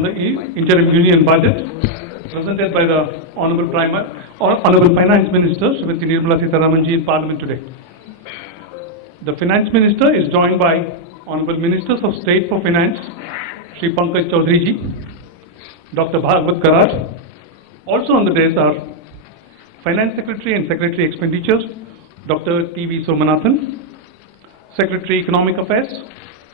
on the interim union budget presented by the Honorable Finance Minister, Srimati Nirmala Sitharaman ji in Parliament today. The Finance Minister is joined by Honorable Ministers of State for Finance, Shri Pankaj Chaudhary ji, Dr. Bhagwat Karaj. Also on the dais are Finance Secretary and Secretary Expenditures, Dr. T.V. Somanathan, Secretary Economic Affairs,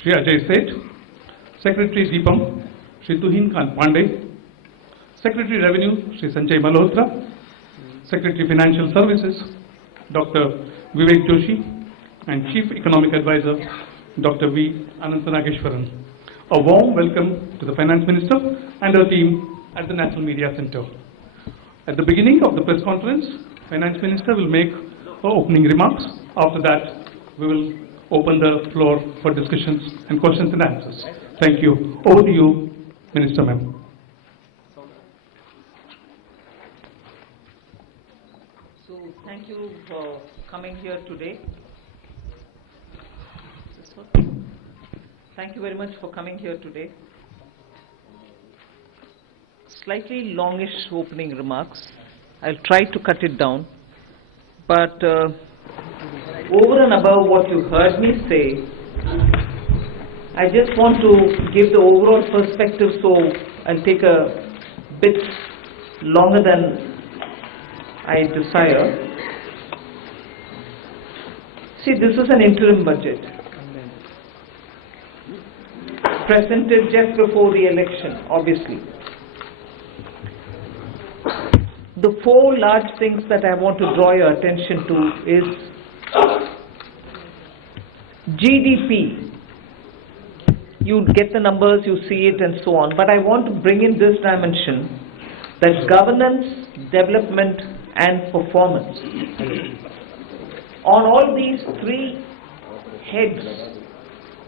Shri Ajay Seth, Secretary Deepam, Shri Tuhin Khan Pandey, Secretary Revenue, Shri Sanjay Malhotra, Secretary Financial Services, Dr. Vivek Joshi, and Chief Economic Advisor, Dr. V. Anantanageshwaran. A warm welcome to the Finance Minister and her team at the National Media Center. At the beginning of the press conference, Finance Minister will make her opening remarks. After that, we will open the floor for discussions and questions and answers. Thank you. Over to you, Minister Ma'am. So, thank you for coming here today. Thank you very much for coming here today. Slightly longish opening remarks. I'll try to cut it down. But over and above what you heard me say, I just want to give the overall perspective, so I'll take a bit longer than I desire. See, this is an interim budget presented just before the election, obviously. The four large things that I want to draw your attention to is GDP. You get the numbers, you see it and so on, but I want to bring in this dimension, that governance, development and performance. On all these three heads,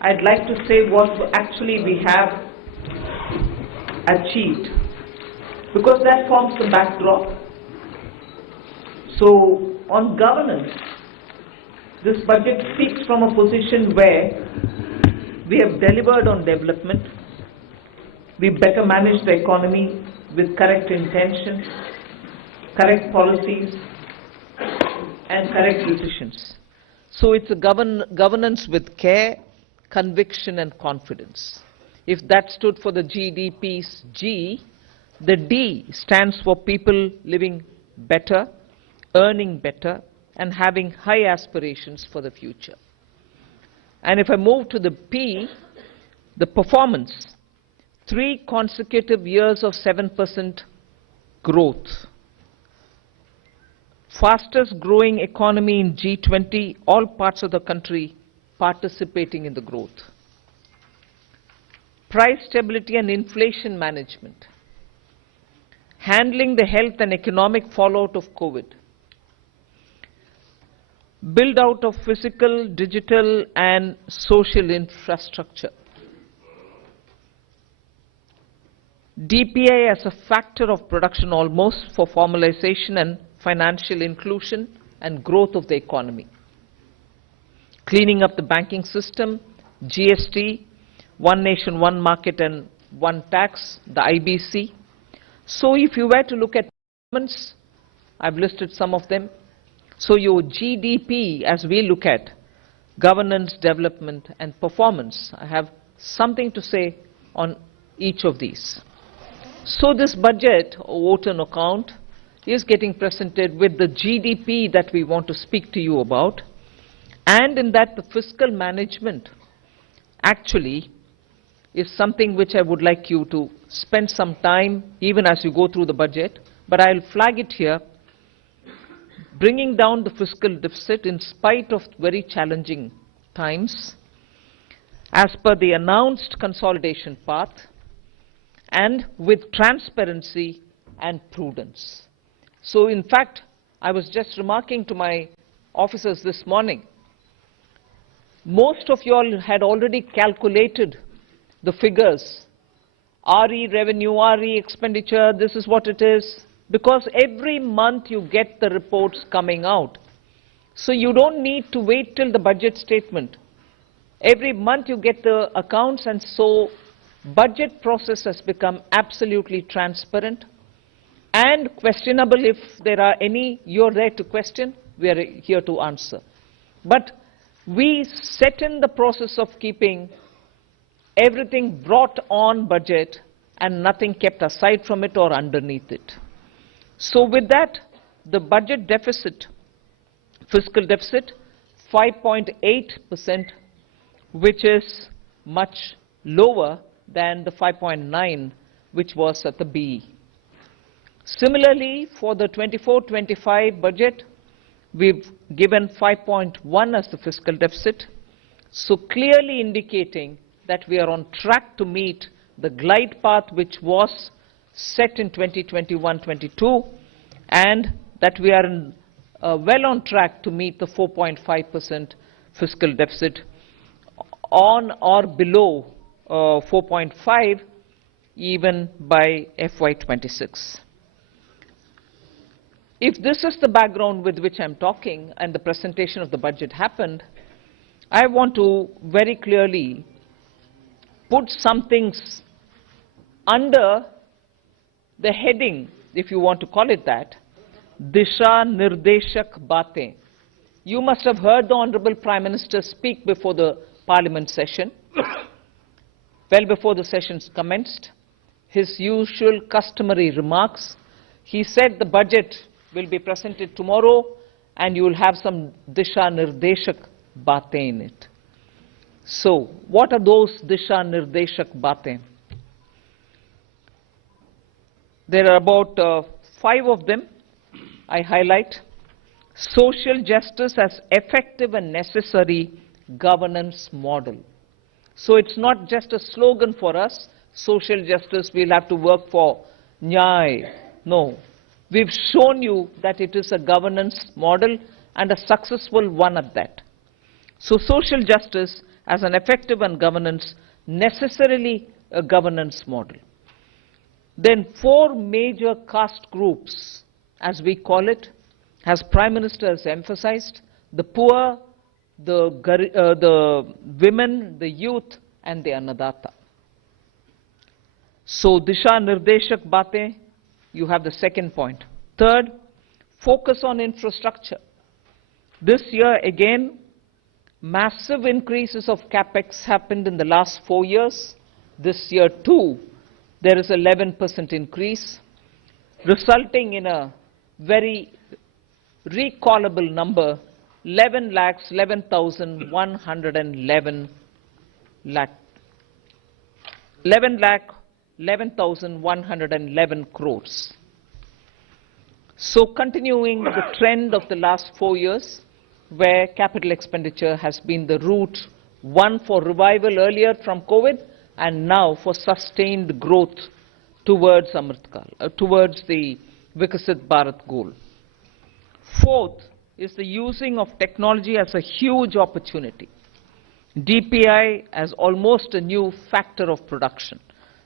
I'd like to say what actually we have achieved, because that forms the backdrop. So, on governance, this budget speaks from a position where we have delivered on development, we better manage the economy with correct intentions, correct policies, and correct decisions. So, it's a governance with care, conviction and confidence. If that stood for the GDP's G, the D stands for people living better, earning better, and having high aspirations for the future. And if I move to the P, the performance, 3 consecutive years of 7% growth. Fastest growing economy in G20, all parts of the country participating in the growth. Price stability and inflation management. Handling the health and economic fallout of COVID. Build out of physical, digital and social infrastructure. DPI as a factor of production almost for formalization and financial inclusion and growth of the economy. Cleaning up the banking system, GST, One Nation, One Market and One Tax, the IBC. So if you were to look at governments, I've listed some of them. So your GDP, as we look at governance, development and performance, I have something to say on each of these. So this budget, vote on account, is getting presented with the GDP that we want to speak to you about. And in that, the fiscal management actually is something which I would like you to spend some time, even as you go through the budget. But I'll flag it here, bringing down the fiscal deficit in spite of very challenging times, as per the announced consolidation path, and with transparency and prudence. So in fact, I was just remarking to my officers this morning, most of you all had already calculated the figures, RE revenue, RE expenditure, this is what it is, because every month you get the reports coming out. So you don't need to wait till the budget statement. Every month you get the accounts, and so budget process has become absolutely transparent and questionable. If there are any, you're there to question, we are here to answer. But we set in the process of keeping everything brought on budget and nothing kept aside from it or underneath it. So with that, the budget deficit, fiscal deficit, 5.8%, which is much lower than the 5.9 which was at the BE. Similarly, for the 24-25 budget, we've given 5.1 as the fiscal deficit, so clearly indicating that we are on track to meet the glide path which was set in 2021-22, and that we are well on track to meet the 4.5% fiscal deficit, on or below 4.5 even by FY26. If this is the background with which I'm talking and the presentation of the budget happened, I want to very clearly put some things under the heading, if you want to call it that, Disha Nirdeshak Baatein. You must have heard the Honorable Prime Minister speak before the Parliament session, well before the sessions commenced. His usual customary remarks. He said the budget will be presented tomorrow and you will have some Disha Nirdeshak Baatein in it. So, what are those Disha Nirdeshak Baatein? There are about 5 of them I highlight. Social justice as effective and necessary governance model. So it's not just a slogan for us, social justice, we'll have to work for Nyay. No. We've shown you that it is a governance model and a successful one at that. So social justice as an effective and governance, necessarily a governance model. Then 4 major caste groups, as we call it, as Prime Minister has emphasized, the poor, the women, the youth, and the Annadata. So Disha Nirdeshak Baatein, you have the second point. Third, focus on infrastructure. This year again, massive increases of capex happened in the last 4 years. This year too, there is 11% increase, resulting in a very recallable number, 11,111 crores. So continuing the trend of the last 4 years, where capital expenditure has been the route, one for revival earlier from COVID, and now for sustained growth towards towards the Vikasit Bharat goal. Fourth is the using of technology as a huge opportunity. DPI as almost a new factor of production.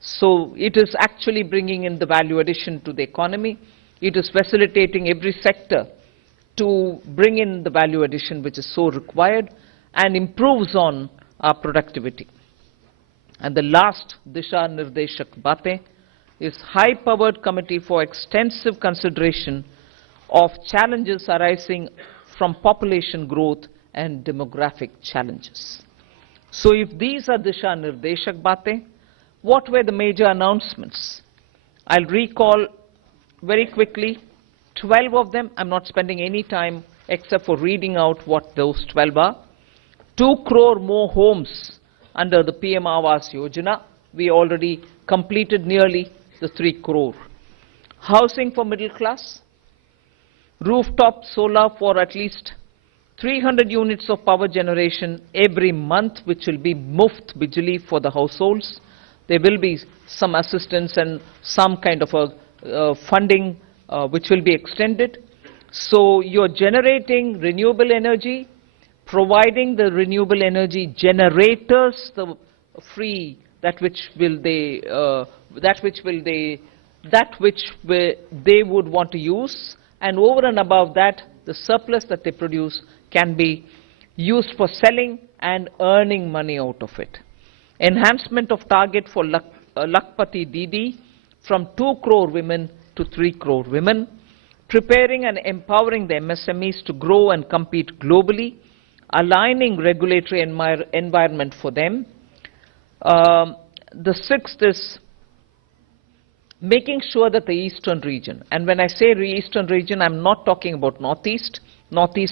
So it is actually bringing in the value addition to the economy. It is facilitating every sector to bring in the value addition which is so required and improves on our productivity. And the last Disha Nirdeshak Baatein is high-powered committee for extensive consideration of challenges arising from population growth and demographic challenges. So if these are Disha Nirdeshak Baatein, what were the major announcements? I'll recall very quickly 12 of them. I'm not spending any time except for reading out what those 12 are. 2 crore more homes under the PM Awas Yojana. We already completed nearly the 3 crore. Housing for middle class. Rooftop solar for at least 300 units of power generation every month, which will be muft bijli for the households. There will be some assistance and some kind of a funding which will be extended. So you're generating renewable energy, providing the renewable energy generators the free they would want to use, and over and above that, the surplus that they produce can be used for selling and earning money out of it. enhancement of target for Lakpati Didi from 2 crore women to 3 crore women, preparing and empowering the MSMEs to grow and compete globally, aligning regulatory environment for them. The sixth is making sure that the eastern region, and when I say eastern region, I'm not talking about Northeast. Northeast